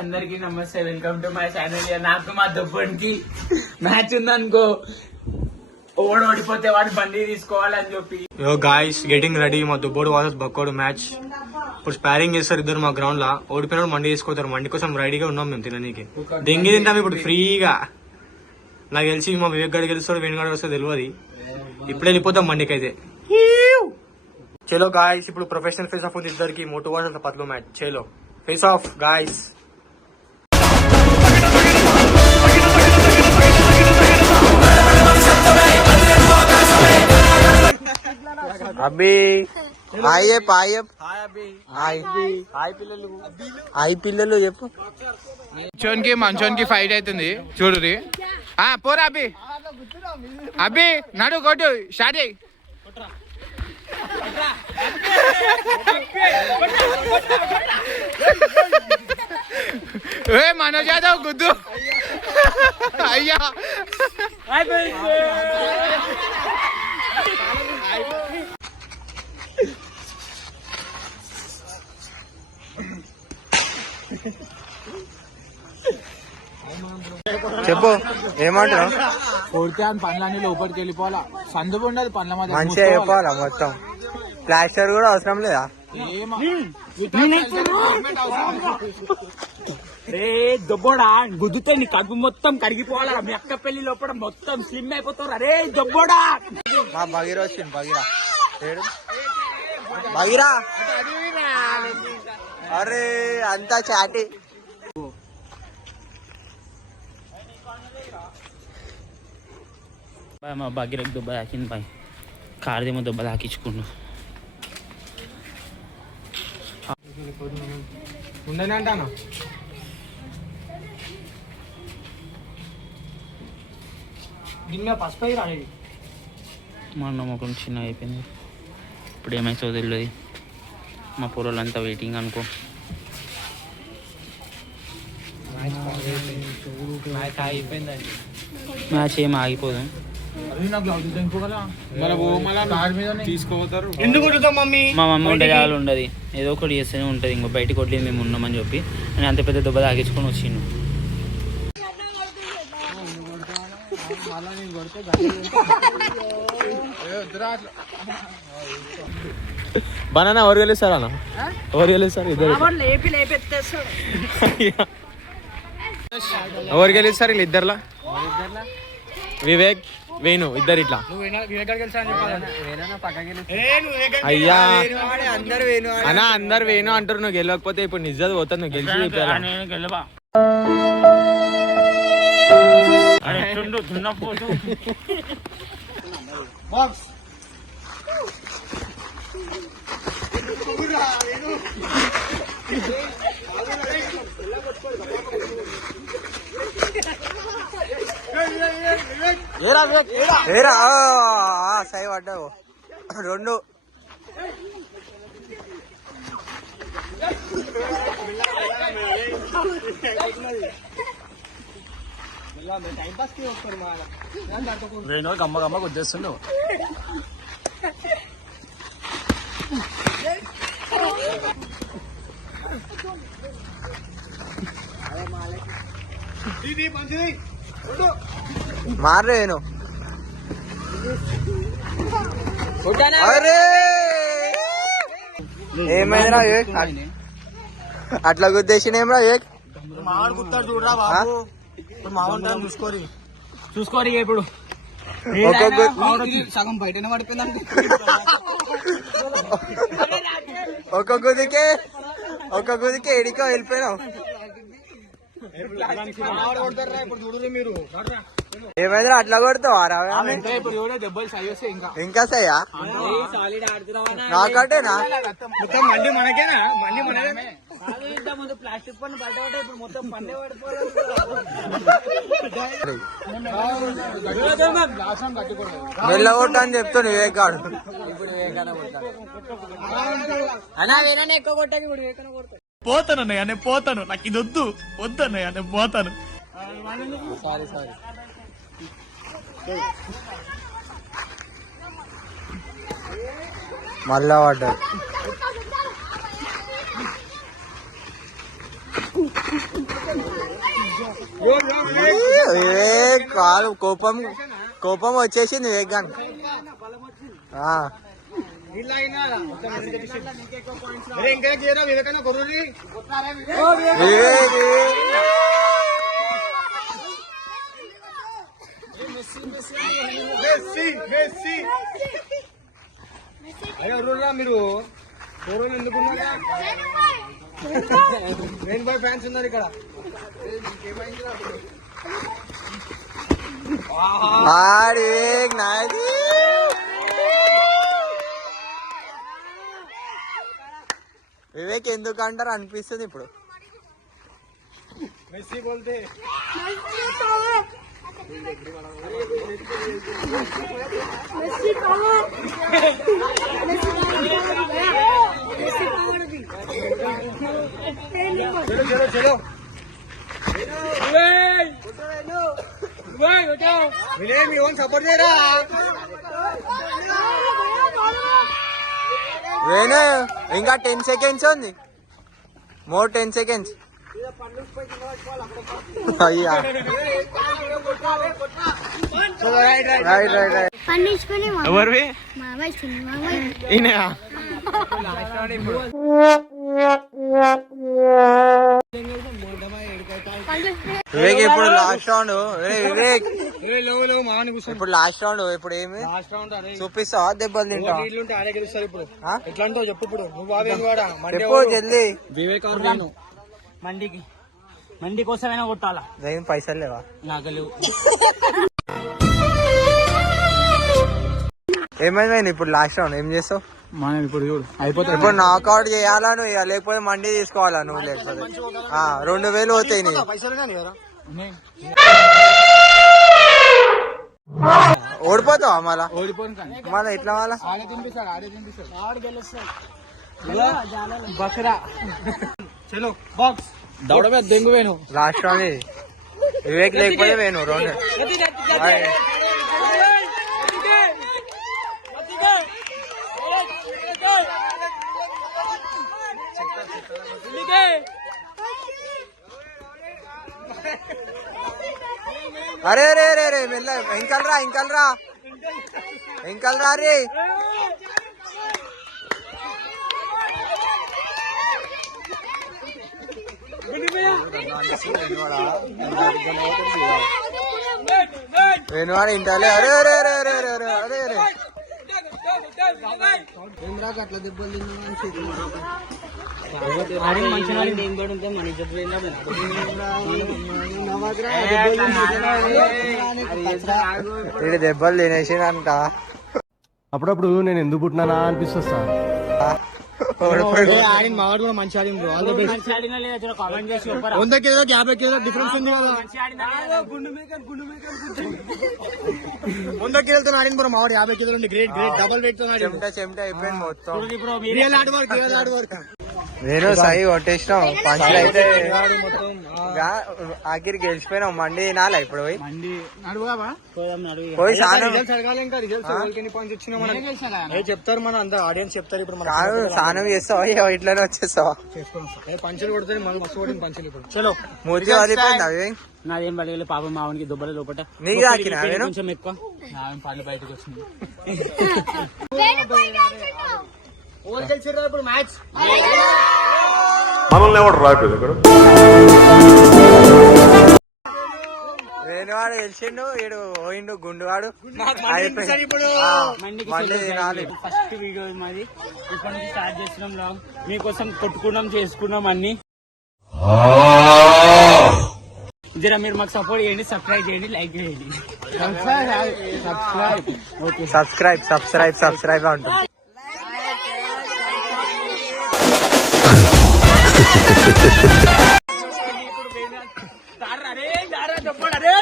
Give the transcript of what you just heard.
అందరికి నమస్తే, welcome to my channel. నాకు మా దుబ్బన్కి మ్యాచ్ ఉందనుకో, ఓడి ఓడిపోతే వాడు బండి తీసుకోవాలని చెప్పి. యో గాయ్స్, గెటింగ్ రెడీ. మా దుబ్బోడు వర్సెస్ బక్కోడు మ్యాచ్. ఇప్పుడు స్పారింగ్ చేస్తారు ఇద్దరు మా గ్రౌండ్ లా. ఓడిపోయినప్పుడు మండి తీసుకోతారు. మండి కోసం రెడీగా ఉన్నాం మేము తిననీకి. దెంగి తింటాం ఇప్పుడు ఫ్రీగా. నాకు తెలిసి మా వివేక్ గడి గెలుస్తాడు, వేణుగాడు వస్తే తెలియదు. ఇప్పుడు వెళ్ళిపోతాం మండికి అయితే. చలో గాయ్స్, ఇప్పుడు ప్రొఫెషనల్ ఫేస్ ఆఫ్ ఉంది ఇద్దరికి. మోటో వర్సెస్ పత్లు మ్యాచ్. చలో ఫేస్ ఆఫ్ గాయ్స్. అబ్బి హాయ్ పిల్లలు చెప్పు. మంచోనికి మంచోనికి ఫైట్ అవుతుంది చూడురి. పోరా అబ్బి, అబ్బి నడు కొట్టు, స్టార్ట్ అయ్యి. మనోజ్ యాదవ్ గుద్దు. అయ్యా చెప్పు ఏమంటారు? కొడితే అని పనులన్నీ లోపలికి వెళ్ళిపోవాలా. సందుపు ఉండదు పనుల మధ్య. మంచిగా చెప్పాలా మొత్తం. ప్లాస్టర్ కూడా అవసరం లేదా? దొబ్బోడా గుద్దుతే నీ కడుపు మొత్తం కరిగిపోవాలా. మీ అక్క పెళ్లి లోపల మొత్తం స్లిమ్ అయిపోతారు. అరే దొబ్బోడా. మా బగీరా వచ్చింది. బగీరా అరే అంతా చాటి. మా భాగ్యరకు దుబ్బ తాకింది బాయ్. కారదేమో దుబ్బ తాకించుకుండు. ఉండని అంటాను. గిన్నె పసుపు రాలేదు. మా అన్న మొక్కలు చిన్న అయిపోయింది. ఇప్పుడు ఏమైతుందో తెలియదు. మా పొలాలంతా వెయిటింగ్ అనుకో. మ్యాచ్ ఏం ఆగిపోదు. మా మమ్మీ ఉండే జాగాలు ఉండదు, ఏదో ఒకటి చేస్తూనే ఉంటుంది. ఇంకో బయటకు కొట్టలేదు మేము ఉన్నామని చెప్పి నేను అంత పెద్ద దెబ్బ తాగించుకొని వచ్చిండు. బనానా ఎవరు గెలుస్తారు అన్న? ఎవరు గెలుస్తారు? ఇద్దరు ఎవరు గెలుస్తారు? వీళ్ళు ఇద్దరులా వివేక్ వేణు ఇద్దరు ఇట్లా. అయ్యా అన్నా అందరు వేణు అంటారు. నువ్వు గెలవకపోతే ఇప్పుడు నిజం పోతుంది. నువ్వు గెలిచి సై పడ్డావు రెండు. వేణు గమ్మ గమ్మ గుద్దేస్తుండు. మారేను ఏమైందిరా అట్లా గుద్దేసినేమ్రా? మావాడు గుర్తాడు చూడరా బాబు. చూసుకోరి ఇప్పుడు సగం బయటనే పడిపోయిందండి. ఒక గుదికే ఎడికో వెళ్ళిపోయినావు. ఏమైందిరా అట్లా కొడతావా? ఇంకా సయ్యా నాకంటేనా? మండి మనకేనా? మండి ప్లాస్టిక్ పన్ను బయట ఇప్పుడు మొత్తం పన్నే వెళ్ళగొట్ట అని చెప్తాను వివేకాడు. అన్నా వేరే ఎక్కువ కొట్టాక ఇప్పుడు వేకన కొడతా. పోతానన్నయ్య, నేను పోతాను. నాకు ఇది వద్దన్నయ్య, నేను పోతాను. మళ్ళా పడ్డారు. వివేక్ కాదు, కోపం కోపం వచ్చేసింది వివేక్ గాని. వివేక్ మీరు ఎందుకున్నారా? రెయిన్ బాయ్ ఫ్యాన్స్ ఉన్నారు ఇక్కడ. వివేక్ నాది. వివేక్ ఎందుకు అంటారు అనిపిస్తుంది ఇప్పుడు. మెస్సీ బోల్తే చలో చలో వినయ్ మీ ఓన్ సపోర్ట్ చేయరా. వేణు ఇంకా 10 seconds ఉంది. More 10 seconds. అయ్యా రైట్ రైట్ రైట్. ఎవరివి వివేక్ ఇప్పుడు లాస్ట్ రౌండ్. వివేక్ మాని ఇప్పుడు లాస్ట్ రౌండ్. ఇప్పుడు ఏమి లాస్ట్ రౌండ్ చూపిస్తావా? దెబ్బలు తింటావా? ఇట్లుంటే ఆడే గెలుస్తారు. ఇప్పుడు ఎట్లా అంటావు చెప్పు. ఇప్పుడు నువ్వు బాగా వాడా చెప్పు జల్దీ. వివేక్ మండి కోసమైనా కొట్టాలా? ఏం పైసలు లేవా? నాకు లేవు. ఏమైంది ఇప్పుడు లాస్ట్ రౌండ్ ఏం చేస్తావు? మనం ఇప్పుడు చూడు అయిపోతుంది. ఇప్పుడు నాకౌట్ చేయాలా నువ్వు, లేకపోతే మండి తీసుకోవాలా నువ్వు, లేకపోతే 2000 పోతాయి నీ. ఓడిపోతావా మళ్ళా? మళ్ళా ఎట్లా మళ్ళా? బకరా చలో బాక్స్ దౌడ మీద దెంగు వేను. లాస్ట్ రౌండ్ ఇది. వివేక్ లేకపోతే వేను రౌండ్. అరే రే రే రే మెల్ల ఇంకల్రా ఇంకల్రా ఇంకల్రా రే. వేణువాడు ఇంటాలే. అరే అరే అరే అరే అరే అరే అరే అరే అట్లా దెబ్బలు వీడు దెబ్బలు తినేసిందంట. అప్పుడప్పుడు నేను ఎందుకు పుట్టినానా అనిపిస్తుంది సార్. ఆడిన మావాడు కూడా మంచి ఆడింది. 100 కేజీలో 50 కేజీలో డిఫరెన్స్ ఉంది కదా. 100 కేజీలతో ఆడిన కూడా మావాడు 50 కేజీలో గ్రేట్ గ్రేట్ డబల్ వెయిట్ తో చెమట చెమట అయిపోయింది మొత్తం. Real hard work real hard work. నేను సై కొట్టేసినాం. పంచులు అయితే ఆఖరి గెలిచిపోయినాం. మండి తినాలా ఇప్పుడు పోయి? పోయి స్నానం చెప్తారు మన అంత ఆడియన్స్ చెప్తారు. ఇప్పుడు కాదు స్నానం చేస్తావా ఇట్లనే వచ్చేస్తావా? పంచులు కొడితే మస్తు కొట్టింది పంచులు. ఇప్పుడు చలో మూర్తి వదిలిపోయింది అవి. నాదేం పడగలే పాపం మావానికి దుబ్బల లోపల నీకు తాకినా నేను? కొంచెం ఎక్కువ పళ్ళు బయటకు వచ్చింది. ఇప్పుడు మ్యాచ్ మనల్ని ఎవరు రాలేదు ఇక్కడ. వేణువాడు గెలిచిండు. ఈడు పోయిండు గుండువాడు. మండి తినాలి. ఫస్ట్ వీడియో మాది. ఇప్పటి నుంచి స్టార్ట్ చేస్తున్నాం లాగ్. మీకోసం కొట్టుకున్నాం చేసుకున్నాం అన్ని. జర మీరు మాకు సపోర్ట్ చేయండి, సబ్స్క్రైబ్ చేయండి, లైక్ చేయండి. సబ్స్క్రైబ్ సబ్స్క్రైబ్ సబ్స్క్రైబ్ ఉంటుంది. అరే